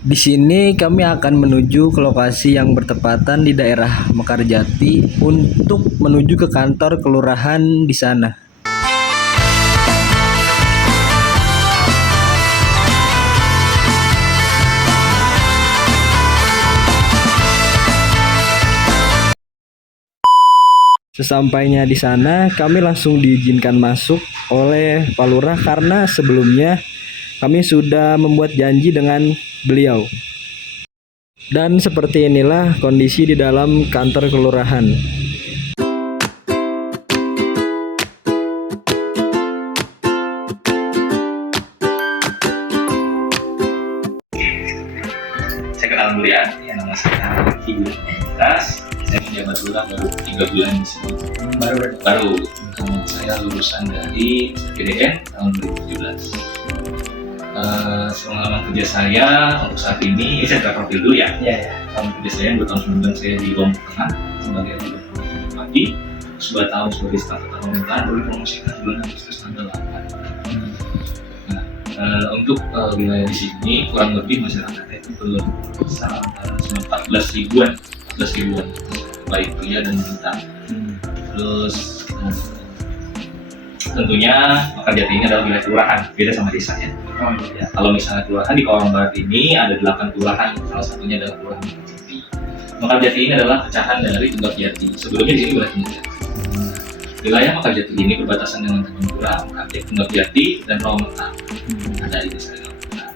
Di sini kami akan menuju ke lokasi yang bertepatan di daerah Mekarjati untuk menuju ke kantor kelurahan di sana. Sesampainya di sana, kami langsung diizinkan masuk oleh Pak Lurah karena sebelumnya kami sudah membuat janji dengan beliau. Dan seperti inilah kondisi di dalam kantor kelurahan. Saya kenal dulu ya, yang nama saya Ki Tas. Saya menjabat lurah baru 3 bulan di sini. Baru. Saya lulusan dari PDN tahun 2017. Pengalaman kerja saya untuk saat ini saya profil dulu ya. Pengalaman kerja saya 2 tahun 9 bulan saya di Lombok Tengah sebagai bupati, 2 tahun sebagai staf kota pemerintahan, baru dipromosikan bulan Agustus tanggal 8. Untuk wilayah di sini kurang lebih masyarakatnya itu berkisar 14 ribuan, baik pria dan wanita. Terus tentunya Mekarjati ini adalah wilayah kelurahan, beda sama desa ya. Ya, kalau misalnya kelurahan di Karawang Barat ini ada 8 kelurahan, salah satunya adalah kelurahan Mekarjati. Mekarjati ini adalah pecahan dari Tunggal Jati. Sebelumnya di sini wilayah Tunggal Jati. Wilayah Mekarjati ini berbatasan dengan Tanjung Pura, Mekarjati, Tunggal Jati, dan Rawamekar. Ada di desa Rawamekar.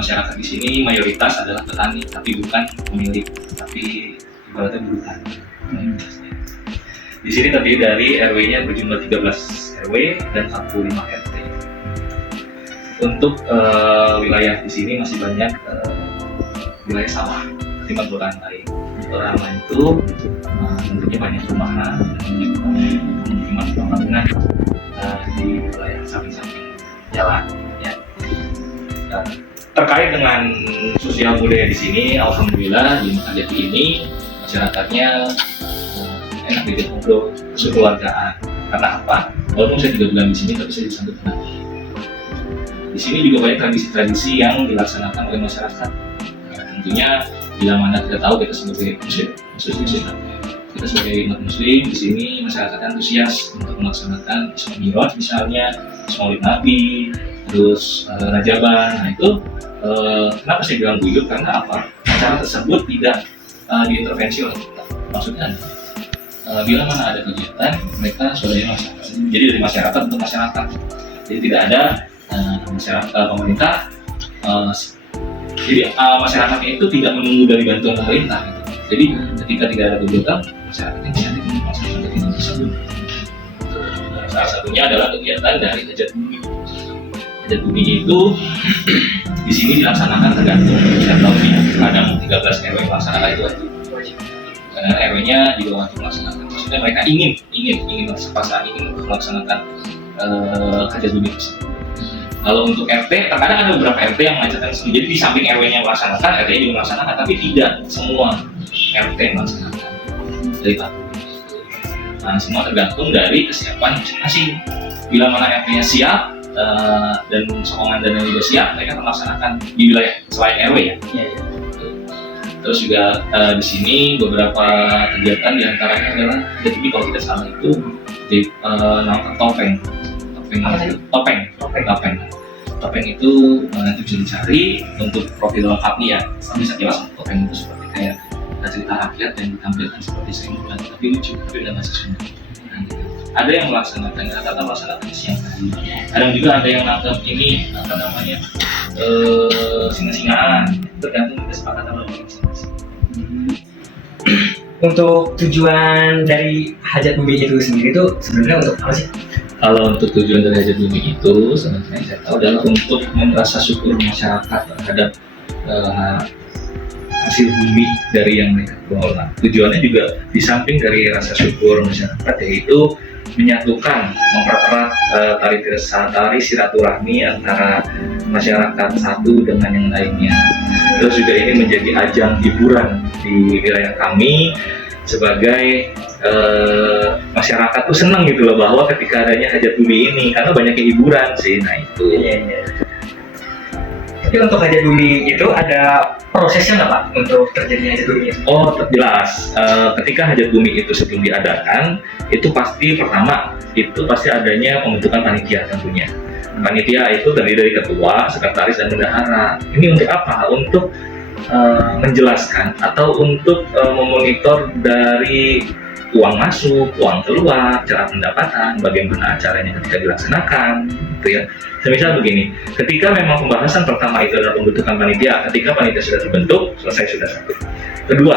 Masyarakat di sini mayoritas adalah petani, tapi bukan pemilik, tapi ibaratnya buruh tani. Di sini terdiri dari RW-nya berjumlah 13 RW dan 45 RT. Untuk wilayah di sini masih banyak wilayah sawah ketimbang kelurahan lain. Kelurahan lain itu tentunya banyak rumahan dan pemukiman bangunan di wilayah samping-samping jalan. Ya. Terkait dengan sosial budaya di sini, alhamdulillah di Mekarjati ini masyarakatnya enak diajak ngobrol, kekeluargaan. Karena apa? Walaupun saya 3 bulan di sini, tapi saya disambut baik. Di sini juga banyak tradisi-tradisi yang dilaksanakan oleh masyarakat. Tentunya bila mana kita tahu kita sebagai muslim, kita sebagai umat muslim di sini masyarakat antusias untuk melaksanakan Isra Mi'raj misalnya, Maulid Nabi, terus Rajaban. Nah itu kenapa saya bilang buyut? Karena apa? Acara tersebut tidak diintervensi oleh kita. Maksudnya bila mana ada kegiatan, mereka sudah masyarakat. Jadi dari masyarakat untuk masyarakat. Jadi tidak ada masyarakat pemerintah. Jadi masyarakatnya itu tidak menunggu dari bantuan pemerintah. Gitu. Jadi ketika tidak ada kegiatan, masyarakatnya bisa melaksanakan kegiatan tersebut. Salah satunya adalah kegiatan dari hajat bumi. Hajat bumi itu di sini dilaksanakan tergantung setiap tahunnya. Kadang 13 RW melaksanakan itu wajib. Karena RW-nya juga wajib melaksanakan. Maksudnya mereka ingin sepasang ingin melaksanakan hajat bumi tersebut. Kalau untuk RT, terkadang ada beberapa RT yang mengajarkan sendiri. Jadi di samping RW-nya melaksanakan, RT-nya juga melaksanakan, tapi tidak semua RT melaksanakan dari tahun. Nah, semua tergantung dari kesiapan masing-masing. Bila mana RT-nya siap dan sokongan dana juga siap, mereka akan melaksanakan di wilayah selain RW ya. Terus juga di sini beberapa kegiatan diantaranya adalah jadi kalau tidak salah itu namanya topeng. Topeng itu nanti bisa dicari untuk profil lengkapnya ya. Bisa jelas topeng itu seperti kayak cerita rakyat yang ditampilkan seperti Sri-Mulat, tapi lucu, tapi dengan bahasa Sunda. Ada yang melaksanakan kata melaksanakan siang hari. Kadang juga ada yang nangkep ini apa namanya singa-singaan. Tergantung kesepakatan masing-masing. Untuk tujuan dari hajat bumi itu sendiri itu sebenarnya untuk apa sih? Kalau untuk tujuan dari hajat bumi itu sebenarnya saya tahu adalah untuk merasa syukur masyarakat terhadap hasil bumi dari yang mereka kelola. Tujuannya juga di samping dari rasa syukur masyarakat yaitu menyatukan, mempererat tali silaturahmi antara masyarakat satu dengan yang lainnya. Terus juga ini menjadi ajang hiburan di wilayah kami sebagai masyarakat tuh senang gitu loh bahwa ketika adanya hajat bumi ini karena banyaknya hiburan sih. Nah itu. Tapi untuk hajat bumi itu ada prosesnya nggak Pak untuk terjadinya hajat bumi itu? Oh, jelas. Ketika hajat bumi itu sebelum diadakan, itu pasti pertama itu pasti adanya pembentukan panitia tentunya. Panitia itu terdiri dari ketua, sekretaris, dan bendahara. Ini untuk apa? Untuk menjelaskan atau untuk memonitor dari uang masuk, uang keluar, cara pendapatan, bagaimana acaranya ketika dilaksanakan, gitu ya. Semisal begini, ketika memang pembahasan pertama itu adalah pembentukan panitia, ketika panitia sudah terbentuk, selesai sudah satu. Kedua,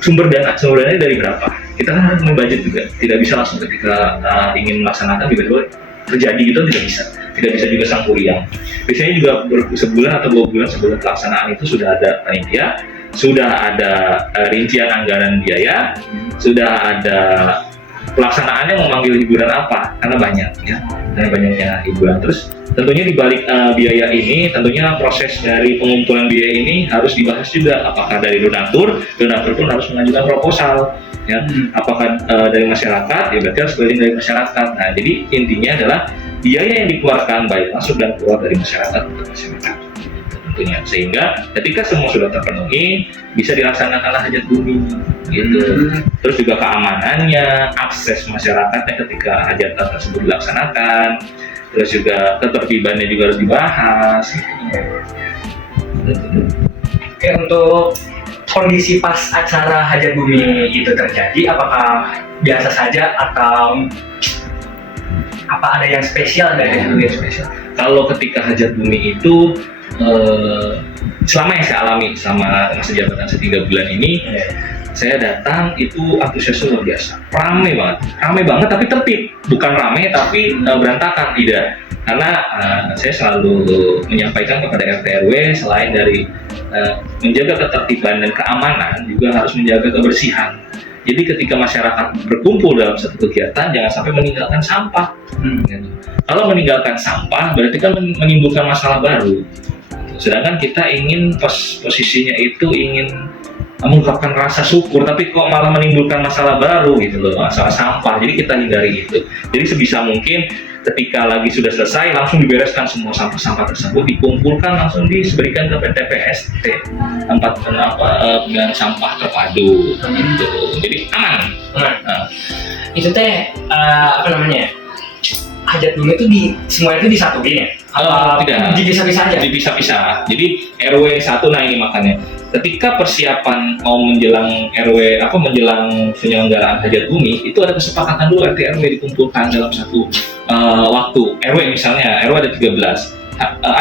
sumber dana dari berapa? Kita kan harus membudget juga, tidak bisa langsung ketika ingin melaksanakan tiba-tiba terjadi gitu, tidak bisa juga sangkuriang. Biasanya juga sebulan atau 2 bulan sebelum pelaksanaan itu sudah ada panitia, sudah ada rincian anggaran biaya, sudah ada pelaksanaannya memanggil hiburan apa, karena banyak ya, karena banyaknya hiburan. Terus tentunya di balik biaya ini, tentunya proses dari pengumpulan biaya ini harus dibahas juga, apakah dari donatur pun harus mengajukan proposal ya, apakah dari masyarakat, ya berarti harus dari masyarakat. Nah, jadi intinya adalah biaya yang dikeluarkan baik masuk dan keluar dari masyarakat untuk masyarakat tentunya, sehingga ketika semua sudah terpenuhi bisa dilaksanakanlah hajat bumi gitu. Terus juga keamanannya, akses masyarakatnya ketika hajatan tersebut dilaksanakan, terus juga ketertibannya juga harus dibahas gitu. Oke, untuk kondisi pas acara hajat bumi itu terjadi, apakah biasa saja atau apa ada yang spesial dari hajat bumi spesial? Kalau ketika hajat bumi itu selama yang saya alami selama masa jabatan saya 3 bulan ini, saya datang itu antusiasme luar biasa, ramai banget tapi tertib, bukan ramai tapi berantakan, tidak. Karena saya selalu menyampaikan kepada RT RW selain dari menjaga ketertiban dan keamanan, juga harus menjaga kebersihan. Jadi ketika masyarakat berkumpul dalam satu kegiatan, jangan sampai meninggalkan sampah. Kalau meninggalkan sampah, berarti kan menimbulkan masalah baru. Sedangkan kita ingin posisinya itu ingin mengungkapkan rasa syukur, tapi kok malah menimbulkan masalah baru gitu loh, masalah sampah. Jadi kita hindari itu. Jadi sebisa mungkin ketika lagi sudah selesai langsung dibereskan semua sampah-sampah tersebut, dikumpulkan langsung diberikan ke PTPST, tempat pemilihan sampah terpadu gitu. Jadi aman. Nah, itu teh apa namanya? Hajat bumi itu semua itu disatuin ya? Tidak. Dipisah-pisah aja? Dipisah-pisah. Jadi RW 1, nah ini makanya. Ketika persiapan mau menjelang menjelang penyelenggaraan hajat bumi, itu ada kesepakatan dulu RT RW dikumpulkan dalam satu waktu. RW misalnya, RW ada 13.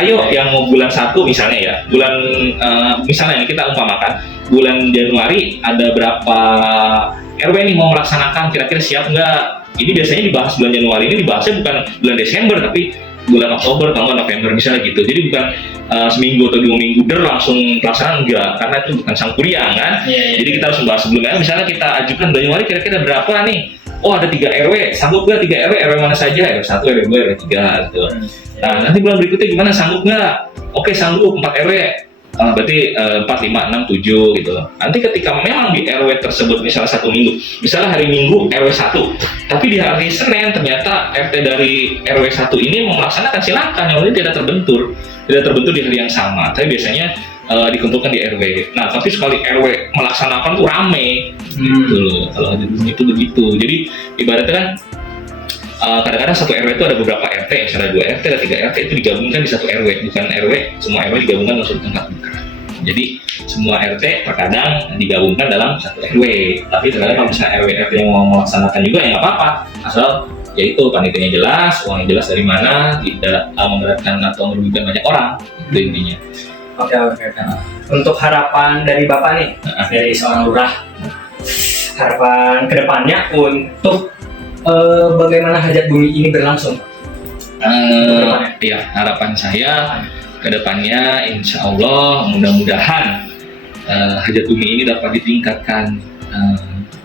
Ayo yang mau bulan 1 misalnya ya, misalnya kita umpamakan bulan Januari ada berapa RW nih mau melaksanakan, kira-kira siap nggak? Ini biasanya dibahas bulan Januari, ini dibahasnya bukan bulan Desember tapi bulan Oktober atau November misalnya gitu. Jadi bukan seminggu atau 2 minggu langsung pelaksanaan, enggak, karena itu bukan sangkuriang kan. Jadi kita harus membahas sebelumnya. Misalnya kita ajukan bulan Januari kira-kira berapa nih? Oh ada 3 RW, sanggup nggak 3 RW? RW mana saja? RW 1, RW 2, RW 3 gitu. Nah nanti bulan berikutnya gimana? Sanggup nggak? Oke sanggup 4 RW. Berarti 4, 5, 6, 7 gitu. Nanti ketika memang di RW tersebut misalnya 1 minggu, misalnya hari Minggu RW 1, tapi di hari Senin ternyata RT dari RW 1 ini melaksanakan, silakan, yang penting tidak terbentur di hari yang sama. Tapi biasanya dikumpulkan di RW. Nah tapi sekali RW melaksanakan tuh rame gitu loh. Kalau itu begitu. Jadi ibaratnya kan kadang-kadang satu RW itu ada beberapa RT, misalnya 2 RT atau 3 RT itu digabungkan di satu RW, bukan RW, semua RW digabungkan dalam satu tempat. Jadi semua RT terkadang digabungkan dalam satu RW, tapi terkadang kalau misalnya RT yang mau melaksanakan juga ya nggak apa-apa, asal yaitu panitianya jelas, uangnya jelas dari mana, tidak memberatkan atau merugikan banyak orang, itu intinya. Oke. Untuk harapan dari Bapak nih, dari seorang lurah, harapan kedepannya untuk bagaimana hajat bumi ini berlangsung? Ya, harapan saya ke depannya insya Allah mudah-mudahan hajat bumi ini dapat ditingkatkan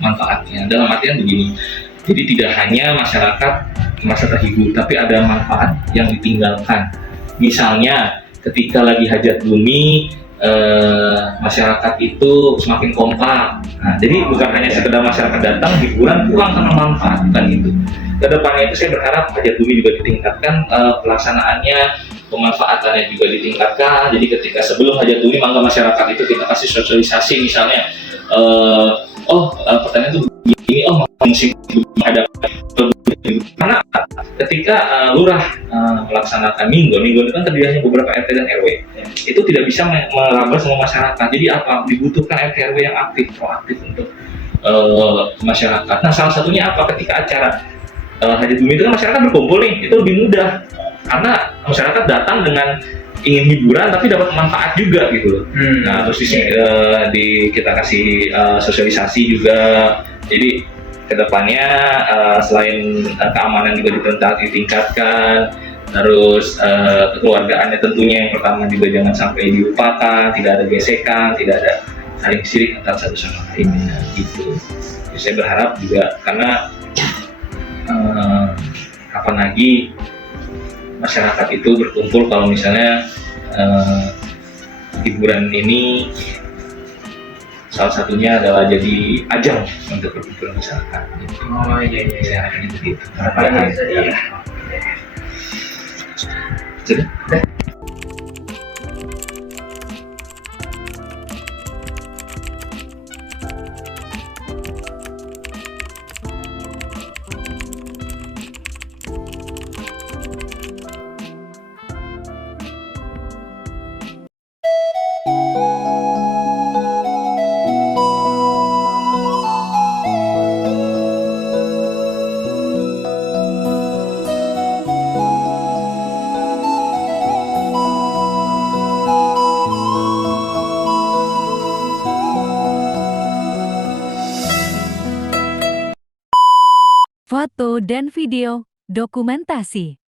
manfaatnya. Dalam artian begini, jadi tidak hanya masyarakat merasa terhibur, tapi ada manfaat yang ditinggalkan. Misalnya ketika lagi hajat bumi, masyarakat itu semakin kompak. Nah, jadi bukan hanya sekedar masyarakat datang hiburan pulang tanpa manfaat, bukan itu. Kedepannya itu saya berharap hajat bumi juga ditingkatkan pelaksanaannya pemanfaatannya juga ditingkatkan. Jadi ketika sebelum hajat bumi, maka masyarakat itu kita kasih sosialisasi, misalnya pertanyaan itu begini, musim ada, karena ketika lurah melaksanakan minggu itu kan terdiri hanya beberapa RT dan RW, itu tidak bisa merambah semua masyarakat. Jadi apa, dibutuhkan RT RW yang aktif, proaktif untuk masyarakat. Nah, salah satunya apa, ketika acara hajat bumi itu kan masyarakat berkumpul nih, itu lebih mudah karena masyarakat datang dengan ingin hiburan tapi dapat manfaat juga gitu loh. Nah, terus kita kasih sosialisasi juga. Jadi kedepannya selain keamanan juga ditingkatkan, terus kekeluargaannya tentunya yang pertama juga jangan sampai dilupakan, tidak ada gesekan, tidak ada saling sirik antara satu sama lainnya gitu. Jadi saya berharap juga, karena kapan lagi masyarakat itu berkumpul kalau misalnya hiburan ini salah satunya adalah jadi ajang untuk berkumpul masyarakat. Oh iya. Saya begitu. Sudah. Foto dan video dokumentasi.